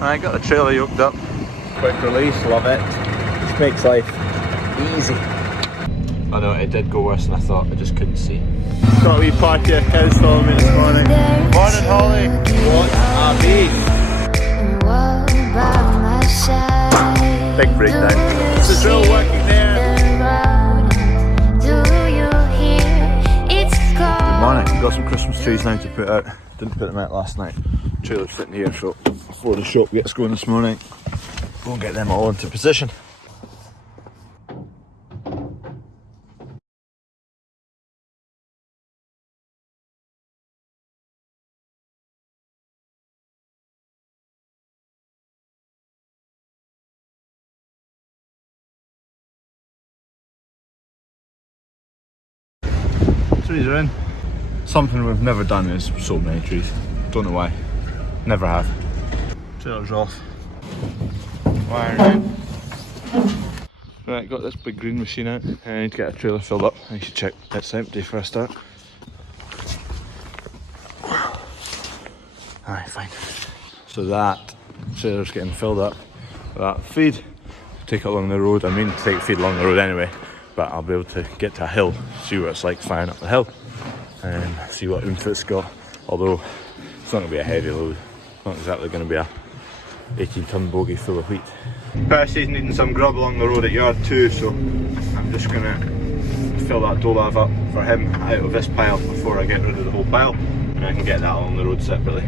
I got the trailer yoked up. Quick release, love it. Just makes life easy. I know, it did go worse than I thought, I just couldn't see. Got a wee party of cows following me this morning. Morning, Holly. What a beast. Big breakdown. Is the drill working there? Good morning. Got some Christmas trees now to put out. Didn't put them out last night. Trailer's sitting here, so before the shop gets going this morning, go and get them all into position. Trees are in. Something we've never done is so many trees. Don't know why. Never have. Trailer's off. Wiring in. Right, got this big green machine out. I need to get a trailer filled up. I should check it's empty for a start. Alright, fine. So that trailer's getting filled up with that feed. Take it along the road. I mean to take feed along the road anyway, but I'll be able to get to a hill, see what it's like firing up the hill, and see what oomph it's got. Although it's not going to be a heavy load. It's not exactly going to be a 18-ton bogey full of wheat. Percy's needing some grub along the road at yard 2, so I'm just going to fill that dolab up for him out of this pile before I get rid of the whole pile, and I can get that along the road separately.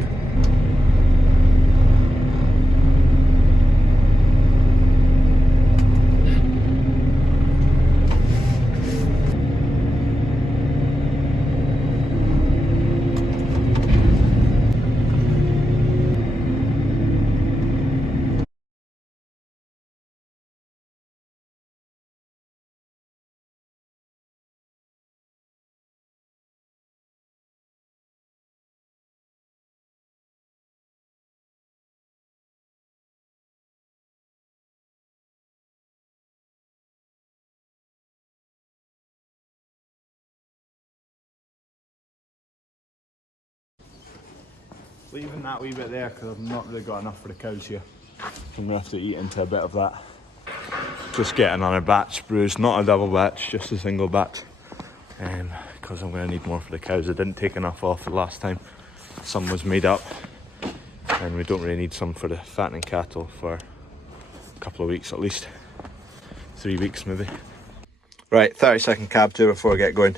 Leaving that wee bit there because I've not really got enough for the cows here. So I'm going to have to eat into a bit of that. Just get another batch bruised, not a double batch, just a single batch. Because I'm going to need more for the cows. I didn't take enough off the last time. Some was made up. And we don't really need some for the fattening cattle for a couple of weeks at least. 3 weeks maybe. Right, 30-second cab tour before I get going.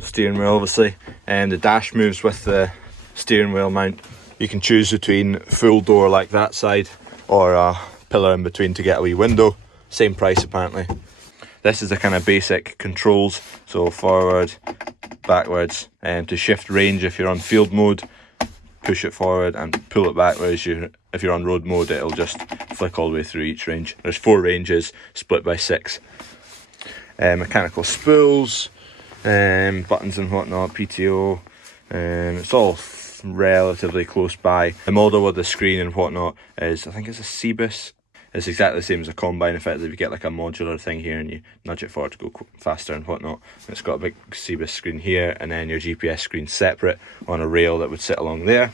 Steering wheel obviously. And the dash moves with the steering wheel mount. You can choose between full door like that side or a pillar in between to get a wee window. Same price apparently. This is the kind of basic controls, so forward, backwards, and to shift range if you're on field mode, push it forward and pull it back, whereas if you're on road mode it'll just flick all the way through each range. There's 4 ranges split by 6. Mechanical spools, buttons and whatnot, PTO, it's all relatively close by. The model with the screen and whatnot is, I think it's a Cebus. It's exactly the same as a combine. Effectively, you get like a modular thing here and you nudge it forward to go faster and whatnot. And it's got a big Cebus screen here and then your GPS screen separate on a rail that would sit along there.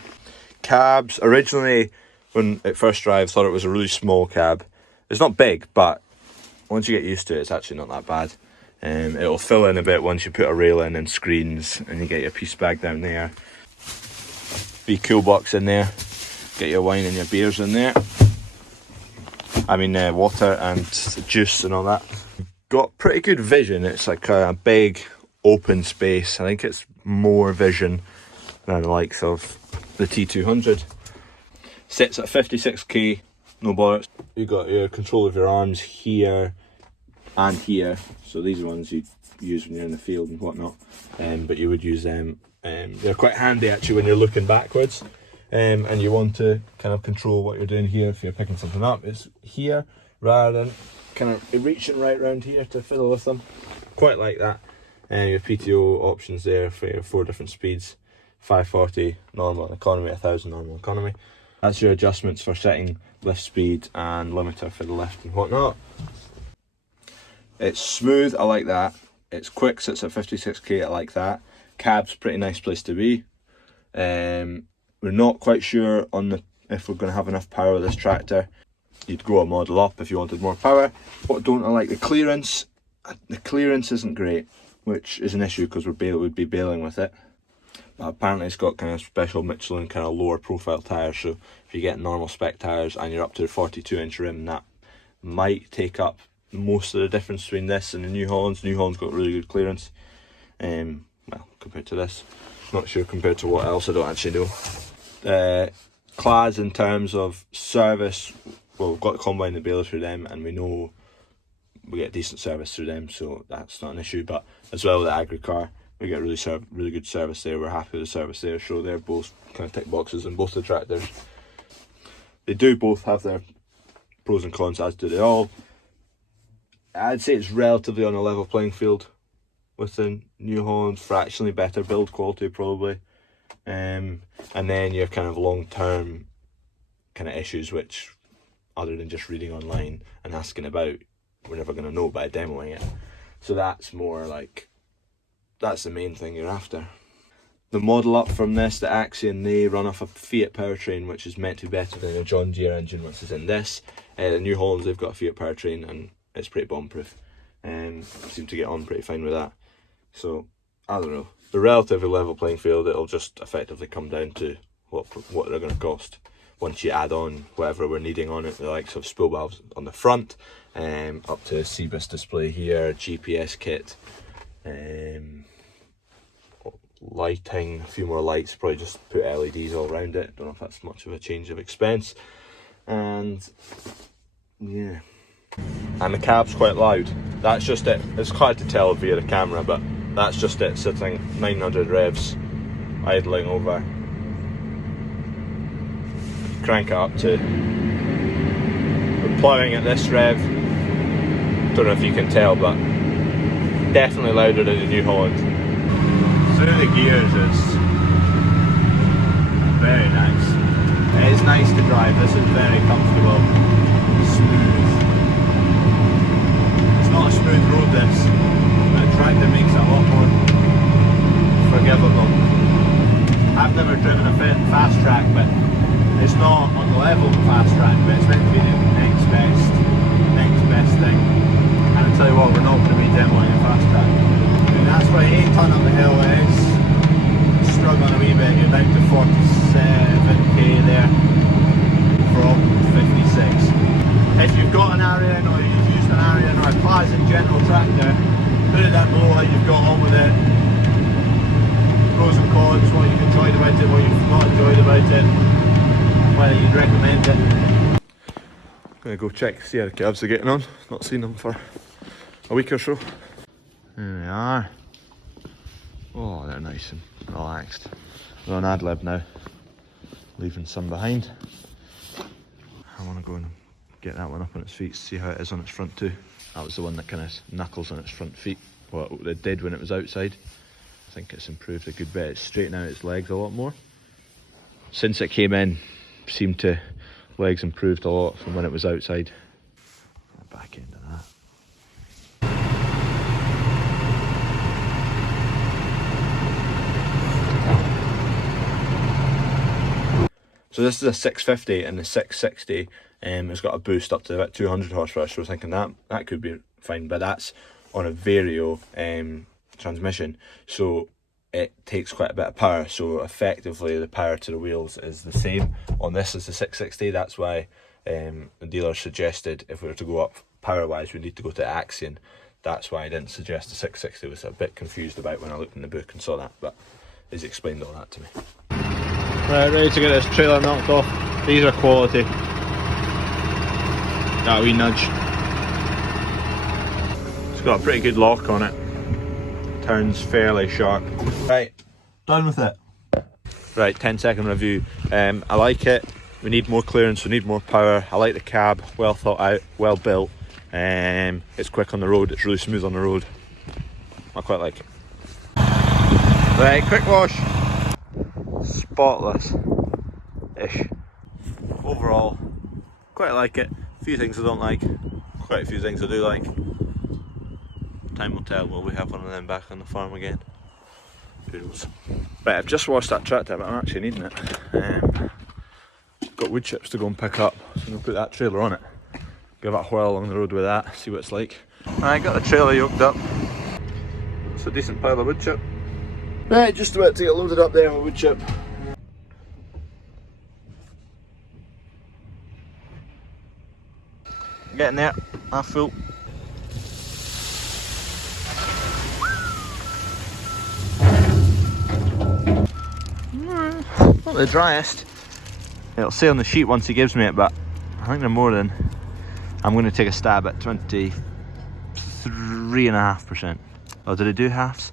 Cabs, originally when it first arrived, I thought it was a really small cab. It's not big, but once you get used to it, it's actually not that bad. It'll fill in a bit once you put a rail in and screens and you get your piece bag down there. Wee cool box in there, get your wine and your beers in there. I mean water and juice and all that. Got pretty good vision. It's like a big open space. I think it's more vision than the likes of the T200. Sits at 56k, no bollocks. You got your control of your arms here and here. So these are ones you use when you're in the field and whatnot. But you would use them. They're quite handy actually when you're looking backwards. And you want to kind of control what you're doing here. If you're picking something up, it's here rather than kind of reaching right round here to fiddle with them. Quite like that. Your PTO options there for your 4 different speeds: 540 normal and economy, 1000 normal economy. That's your adjustments for setting lift speed and limiter for the lift and whatnot. It's smooth, I like that. It's quick, sits at 56k, I like that. Cab's pretty nice place to be. We're not quite sure on the if we're going to have enough power with this tractor. You'd go a model up if you wanted more power. What don't I like? The clearance. The clearance isn't great, which is an issue because we'd be baling with it. But apparently it's got kind of special Michelin kind of lower profile tyres, so if you get normal spec tyres and you're up to a 42-inch rim, that might take up most of the difference between this and the New Hollands. New Holland's got really good clearance, well, compared to this. Not sure compared to what else, I don't actually know. Clads in terms of service, well, we've got the combine and baler through them, and we know we get decent service through them, so that's not an issue. But as well with the Agricar, we get really good service there. We're happy with the service there, so they're both kind of tick boxes in both the tractors. They do both have their pros and cons, as do they all. I'd say it's relatively on a level playing field with the New Holland, fractionally better build quality probably. And then your kind of long-term kind of issues, which other than just reading online and asking about, we're never going to know by demoing it. So that's more like, that's the main thing you're after. The model up from this, the Arion, they run off a Fiat powertrain, which is meant to be better than a John Deere engine once it's in this. The New Hollands, they've got a Fiat powertrain and it's pretty bomb-proof. I seem to get on pretty fine with that. So, I don't know. The relatively level playing field, it'll just effectively come down to what they're going to cost. Once you add on whatever we're needing on it, the likes of spool valves on the front, up to CBIS display here, GPS kit, lighting, a few more lights, probably just put LEDs all around it. Don't know if that's much of a change of expense. And yeah. And the cab's quite loud. That's just it. It's hard to tell via the camera, but that's just it, sitting 900 revs, idling over. Crank it up to, we're ploughing at this rev. Don't know if you can tell, but definitely louder than the New Holland. Through the gears is very nice. It is nice to drive. This is very comfortable, smooth. It's not a smooth road, this, but the tractor makes it a lot more forgivable. I've never driven a fast track, but it's not on the level of a fast track, but it's meant to be the next best thing. And I tell you what, we're not going to be demoing a fast track. And that's why 8 ton up the hill is struggling a wee bit. You're down to 47k there from 56. If you've got an Arion or you've used an Arion or a Plaza general tractor, put it down below how you've got on with it. Pros and cons, what you've enjoyed about it, what you've not enjoyed about it, whether you'd recommend it. I'm going to go check, see how the cabs are getting on. Not seen them for a week or so. There they are. Oh, they're nice and relaxed. We're on ad lib now, leaving some behind. I want to go and get that one up on its feet, see how it is on its front too. That was the one that kind of knuckles on its front feet. Well, it did when it was outside. I think it's improved a good bit. It's straightened out its legs a lot more. Since it came in, seemed to, legs improved a lot from when it was outside. Back end of that. So this is a 650, and the 660 has got a boost up to about 200 horsepower, so I was thinking that could be fine, but that's on a Vario transmission, so it takes quite a bit of power, so effectively the power to the wheels is the same on this as the 660. That's why the dealer suggested if we were to go up power wise we need to go to Arion. That's why I didn't suggest the 660. I was a bit confused about when I looked in the book and saw that, but he's explained all that to me. Right, ready to get this trailer knocked off. These are quality. That wee nudge. It's got a pretty good lock on it. Turns fairly sharp. Right, done with it. Right, 10-second review. I like it. We need more clearance, we need more power. I like the cab, well thought out, well built. It's quick on the road, it's really smooth on the road. I quite like it. Right, quick wash. Spotless-ish. Overall, quite like it. A few things I don't like, quite a few things I do like. Time will tell, will we have one of them back on the farm again? Who knows. Right, I've just washed that tractor, but I'm actually needing it. got wood chips to go and pick up, so I'm going to put that trailer on it. Give it a whirl along the road with that, see what it's like. Right, got the trailer yoked up. It's a decent pile of wood chip. Right, just about to get loaded up there with wood chip. Getting there, half full. Not the driest. It'll say on the sheet once he gives me it, but I think they're more than. I'm going to take a stab at 23.5%. Oh, did I do halves?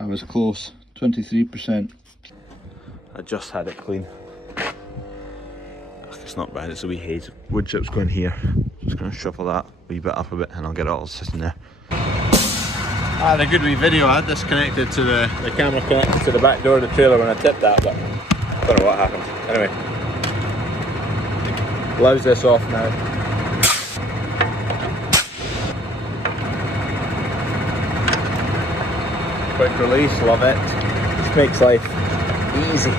I was close. 23%. I just had it clean. It's not bad, it's a wee haze. Wood chips going here. Just going to shuffle that wee bit up a bit and I'll get it all sitting there. I had a good wee video. I had this connected to the camera connected to the back door of the trailer when I tipped that, but I don't know what happened. Anyway, blouse this off now. Quick release, love it. Just makes life easy.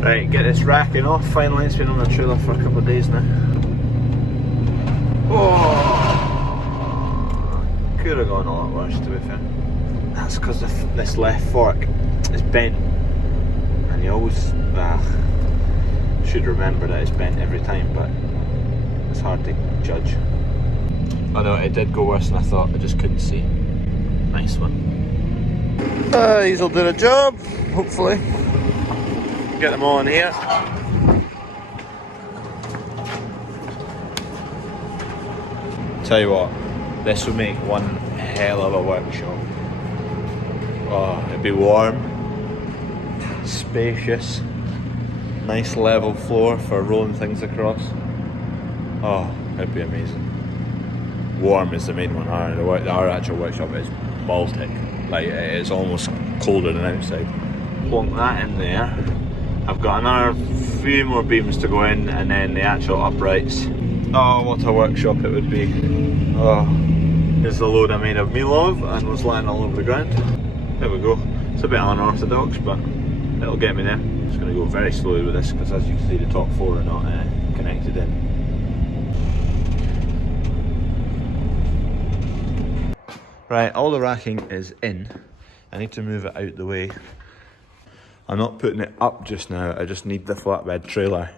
Right, get this racking off. Finally, it's been on the trailer for a couple of days now. Oh, could have gone a lot worse, to be fair. That's because this left fork is bent, and you always should remember that it's bent every time, but it's hard to judge. I know it did go worse than I thought. I just couldn't see. Nice one. These will do the job, hopefully. Get them all in here. Tell you what, this would make one hell of a workshop. Oh, it'd be warm, spacious, nice level floor for rolling things across. Oh, it'd be amazing. Warm is the main one. Our actual workshop is Baltic. Like, it's almost colder than outside. Plonk that in there. I've got another few more beams to go in, and then the actual uprights. Oh, what a workshop it would be. Oh, here's the load I made a meal of and was lying all over the ground. There we go. It's a bit unorthodox, but it'll get me there. I'm just going to go very slowly with this, because as you can see the top four are not connected in. Right, all the racking is in. I need to move it out the way. I'm not putting it up just now, I just need the flatbed trailer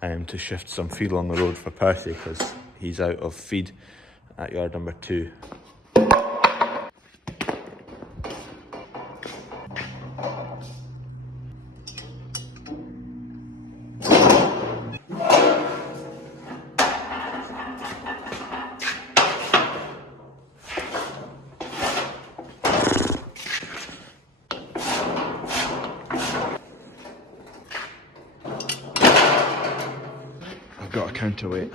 to shift some feed along the road for Percy, because he's out of feed at yard number 2. Got a counterweight.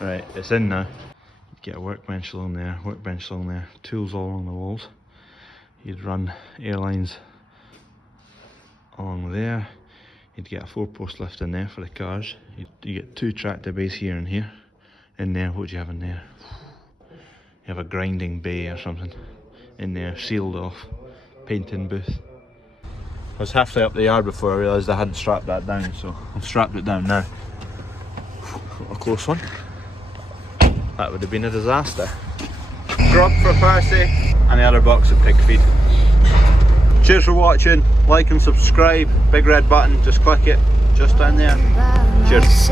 Right, it's in now. Get a workbench along there, tools all along the walls. You'd run airlines along there. You'd get a 4-post lift in there for the cars. You get 2 tractor bays here and here. In there, what do you have in there? You have a grinding bay or something in there, sealed off, painting booth. I was halfway up the yard before I realised I hadn't strapped that down, so I've strapped it down now. A close one. That would have been a disaster. Grub for Percy and the other box of pig feed. Cheers for watching, like and subscribe, big red button, just click it, just down there. Cheers.